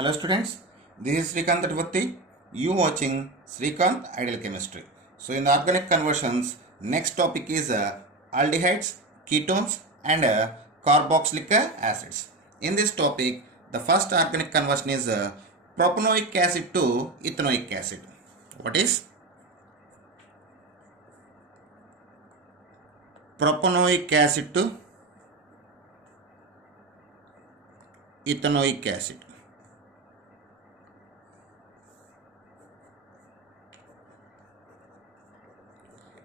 Hello students, this is Srikanth Advati. You watching Srikanth Ideal Chemistry. So in the organic conversions, next topic is aldehydes, ketones and carboxylic acids. In this topic, the first organic conversion is propanoic acid to ethanoic acid. What is propanoic acid to ethanoic acid?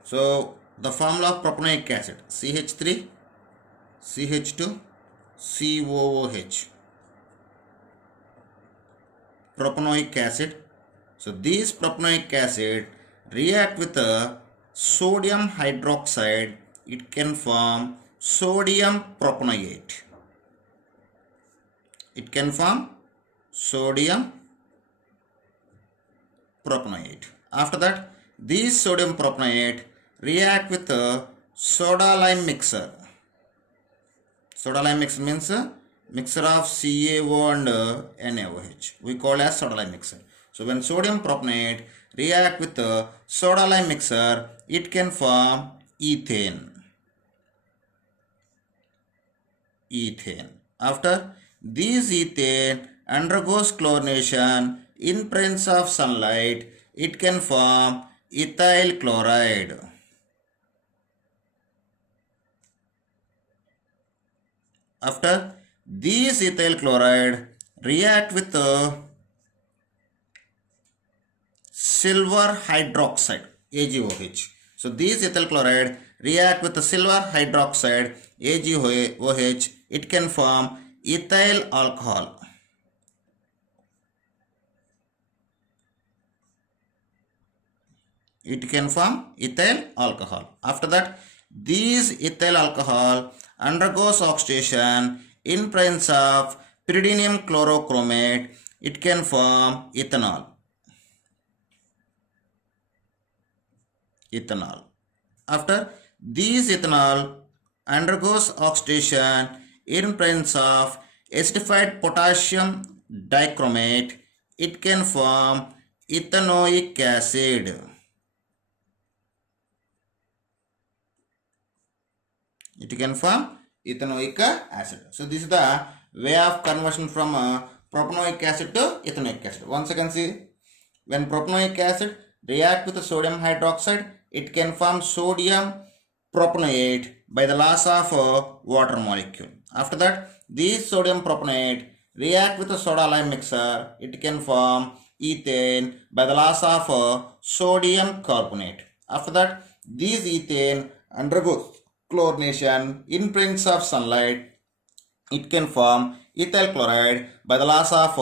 So the formula of propanoic acid, CH3, CH2, COOH, propanoic acid. So these propanoic acid react with sodium hydroxide. It can form sodium propanoate. It can form sodium propanoate. After that, these sodium propanoate react with a soda lime mixer. Soda lime mixer means a mixture of CaO and NaOH. We call as soda lime mixer. So when sodium propionate react with a soda lime mixer, it can form ethane. After this ethane undergoes chlorination in presence of sunlight, it can form ethyl chloride. After these ethyl chloride react with silver hydroxide, AgOH. So these ethyl chloride react with the silver hydroxide, AgOH. It can form ethyl alcohol. It can form ethyl alcohol. After that, these ethyl alcohol undergoes oxidation in presence of pyridinium chlorochromate. It can form ethanol. After these ethanol undergoes oxidation in presence of acidified potassium dichromate, it can form ethanoic acid. It can form ethanoic acid. So this is the way of conversion from propanoic acid to ethanoic acid. Once again see, when propanoic acid react with the sodium hydroxide, it can form sodium propanoate by the loss of water molecule. After that, these sodium propanoate react with the soda lime mixer. It can form ethane by the loss of sodium carbonate. After that, these ethane undergoes chlorination in presence of sunlight. It can form ethyl chloride by the loss of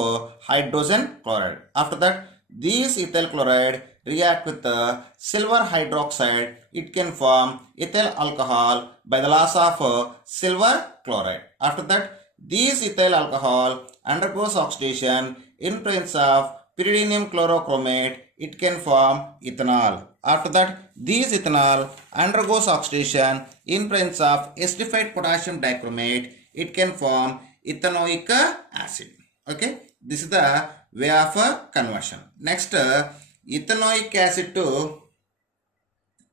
hydrogen chloride. After that, these ethyl chloride react with the silver hydroxide. It can form ethyl alcohol by the loss of silver chloride. After that, these ethyl alcohol undergoes oxidation in presence of pyridinium chlorochromate. It can form ethanol. After that, these ethanol undergoes oxidation in presence of acidified potassium dichromate. It can form ethanoic acid. Okay, this is the way of conversion. Next, ethanoic acid to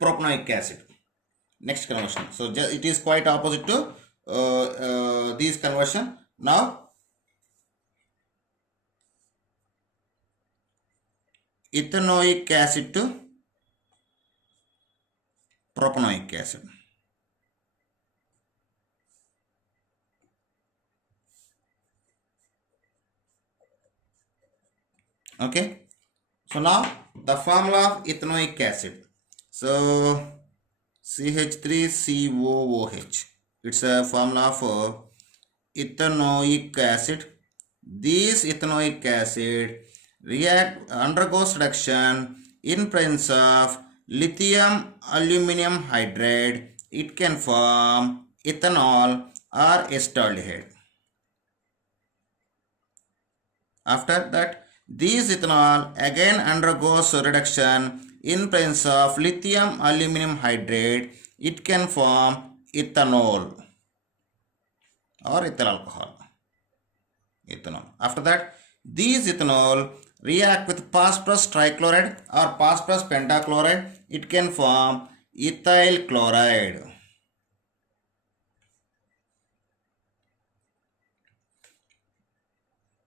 propanoic acid. Next conversion. So it is quite opposite to this conversion. Now, ethanoic acid to propanoic acid. Okay. So now the formula of ethanoic acid. So CH3COOH. It's a formula of ethanoic acid. This ethanoic acid undergoes reduction in presence of lithium aluminum hydride. It can form ethanol or acetaldehyde. After that, this ethanol again undergoes reduction in presence of lithium aluminum hydride. It can form ethanol or ethyl alcohol. Ethanol. After that, these ethanol react with phosphorus trichloride or phosphorus pentachloride. It can form ethyl chloride.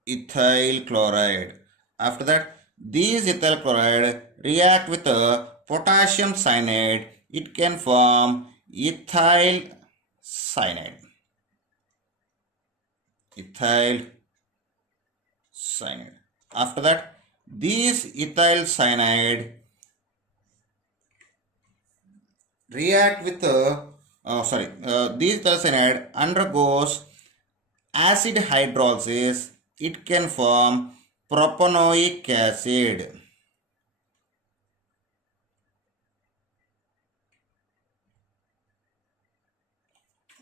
Ethyl chloride. After that, these ethyl chloride react with potassium cyanide. It can form ethyl cyanide. Ethyl cyanide. After that, these ethyl cyanide react with these ethyl cyanide undergoes acid hydrolysis. It can form propanoic acid.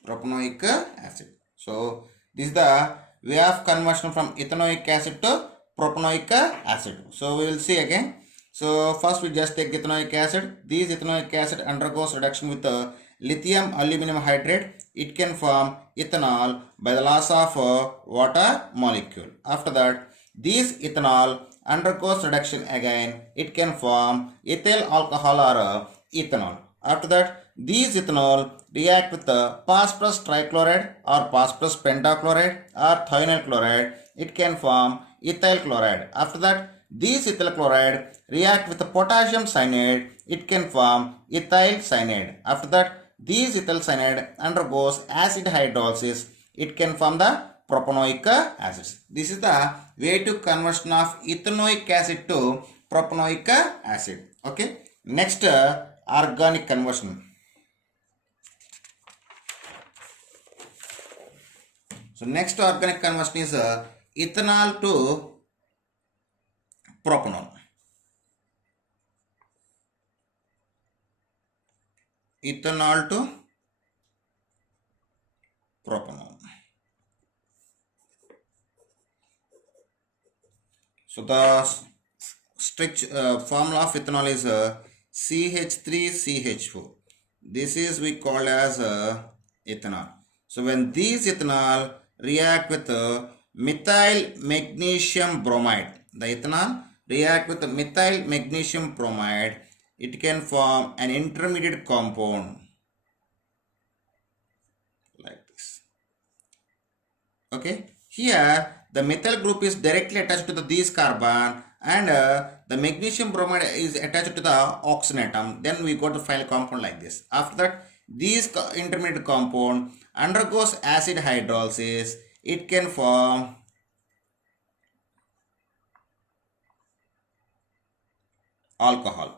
Propanoic acid. So this is the way of conversion from ethanoic acid to propanoic acid. So we will see again. So first we just take ethanoic acid. This ethanoic acid undergoes reduction with lithium aluminum hydrate. It can form ethanol by the loss of water molecule. After that, this ethanol undergoes reduction again. It can form ethyl alcohol or ethanol. After that, these ethanol react with phosphorus trichloride or phosphorus pentachloride or thionyl chloride. It can form ethyl chloride. After that, these ethyl chloride react with potassium cyanide. It can form ethyl cyanide. After that, these ethyl cyanide undergoes acid hydrolysis. It can form the propanoic acids. This is the way to conversion of ethanoic acid to propanoic acid. Okay. Next, organic conversion. So next organic conversion is ethanol to propanol. Ethanol to propanol. So the strict formula of ethanol is CH3CH4. This is we call as ethanol. So when these ethanol react with methyl magnesium bromide, the ethanol react with methyl magnesium bromide, it can form an intermediate compound like this. Okay, here the methyl group is directly attached to this carbon, and the magnesium bromide is attached to the oxygen atom. Then we got the final compound like this. After that, this intermediate compound undergoes acid hydrolysis. It can form alcohol.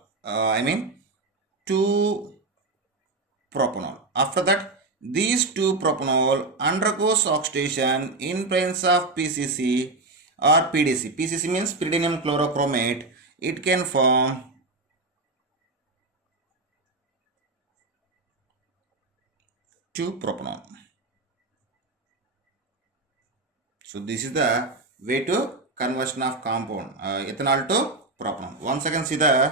2-propanol. After that, these 2-propanol undergoes oxidation in presence of PCC or PDC. PCC means pyridinium chlorochromate. It can form 2-propanol. So this is the way to conversion of compound ethanol to propanol. Once again, see the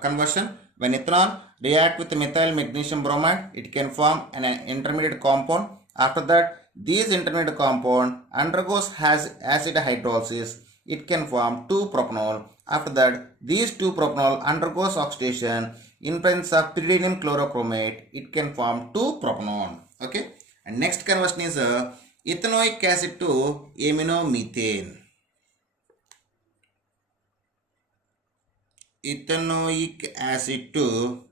conversion. When ethanol react with methyl magnesium bromide, it can form an intermediate compound. After that, this intermediate compound undergoes acid hydrolysis. It can form 2-propanol. After that, these 2-propanol undergoes oxidation in presence of pyridinium chlorochromate. It can form 2-propanol. Okay. And next conversion is ethanoic acid to aminomethane. Ethanoic acid to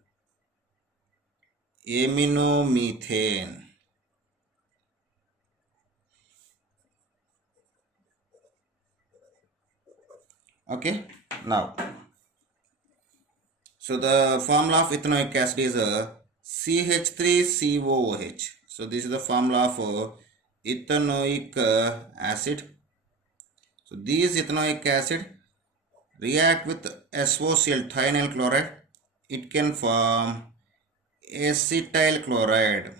aminomethane. Okay, now, so the formula of ethanoic acid is CH3COOH. So this is the formula of ethanoic acid. So these ethanoic acid react with SOCl, thionyl chloride. It can form acetyl chloride.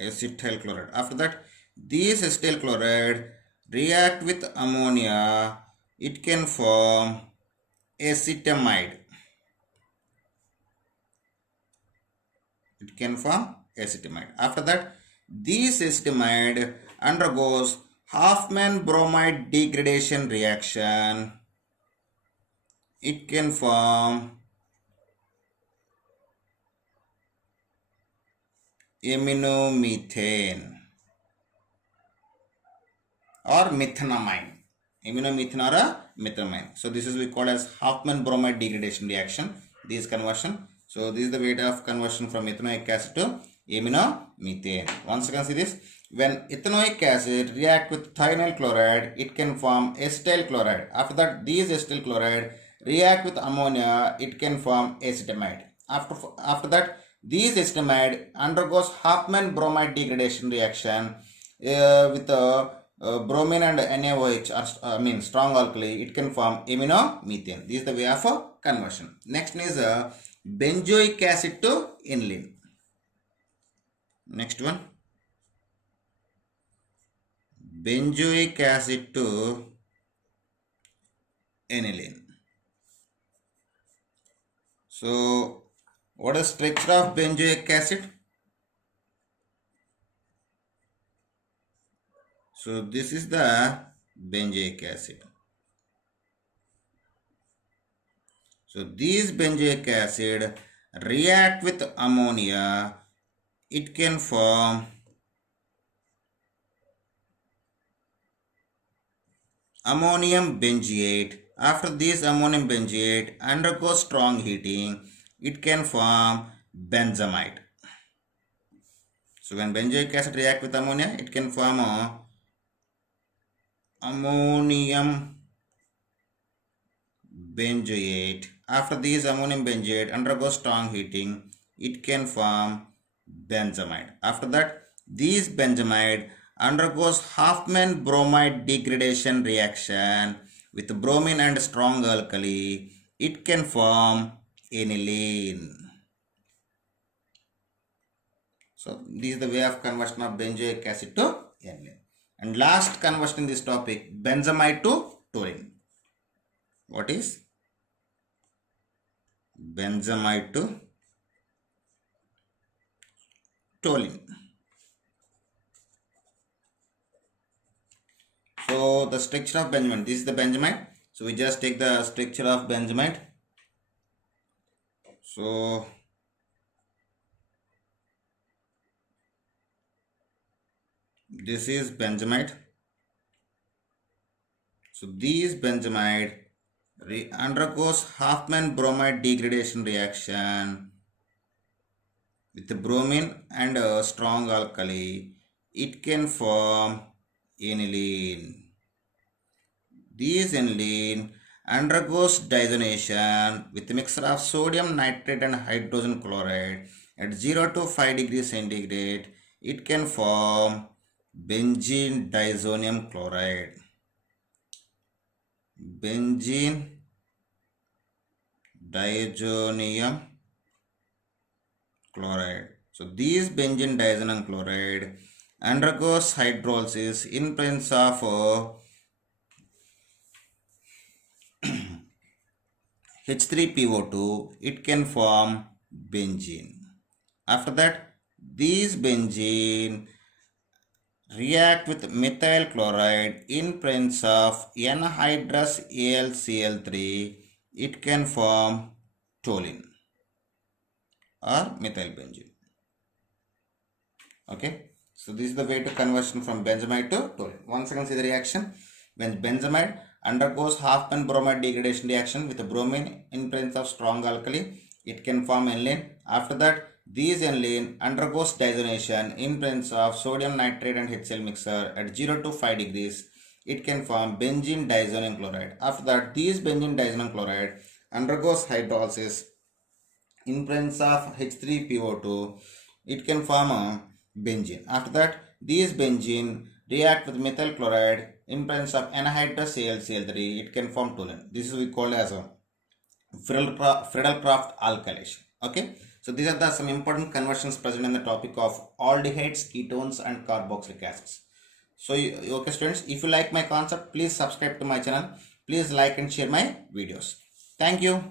Acetyl chloride. After that, these acetyl chloride react with ammonia. It can form acetamide. It can form acetamide. After that, this acetamide undergoes Hofmann bromide degradation reaction. It can form aminomethane or methanamine. Aminomethane or methanamine. So this is we call as Hofmann bromide degradation reaction. This conversion. So this is the rate of conversion from ethanoic acid to aminomethane. Once again see this. When ethanoic acid react with thionyl chloride, it can form acetyl chloride. After that, these acetyl chloride react with ammonia, it can form acetamide. After that, these acetamide undergoes Hofmann bromide degradation reaction with bromine and NaOH, or strong alkali. It can form aminomethane. This is the way of conversion. Next is benzoic acid to aniline. Next one, benzoic acid to aniline. So what is structure of benzoic acid? So this is the benzoic acid. So these benzoic acid react with ammonia. It can form ammonium benzoate. After this ammonium benzoate undergoes strong heating, it can form benzamide. So when benzoic acid react with ammonia, it can form ammonium benzoate. After this ammonium benzoate undergoes strong heating, it can form benzamide. After that, this benzamide undergoes Hofmann bromide degradation reaction with bromine and strong alkali. It can form aniline. So this is the way of conversion of benzoic acid to aniline. And last conversion in this topic, benzamide to toluene. What is benzamide to toluene? So the structure of benzamide, this is the benzamide. So we just take the structure of benzamide. So this is benzamide. So this benzamide undergoes Hofmann bromide degradation reaction with the bromine and a strong alkali. It can form aniline. This aniline undergoes dissonation with a mixture of sodium nitrate and hydrogen chloride at 0 to 5 degrees centigrade. It can form benzene diazonium chloride. Benzene diazonium chloride. So these benzene diazonium chloride undergoes hydrolysis in presence of H3PO2. It can form benzene. After that, these benzene react with methyl chloride in presence of anhydrous AlCl3. It can form toluene or methyl benzene. Okay, so this is the way to conversion from benzamide to toluene. Once again, see the reaction. When benzamide undergoes Hofmann bromide degradation reaction with bromine in presence of strong alkali, it can form aniline. After that, this aniline undergoes dissonation in presence of sodium nitrate and HCl mixture at 0 to 5 degrees. It can form benzene diazonium chloride. After that, this benzene diazonium chloride undergoes hydrolysis in presence of H3PO2. It can form benzene. After that, these benzene react with methyl chloride in presence of anhydrous AlCl3. It can form toluene. This is we call as a Friedel-Crafts alkylation. Okay, so these are some important conversions present in the topic of aldehydes, ketones and carboxylic acids. So okay students, if you like my concept, please subscribe to my channel. Please like and share my videos. Thank you.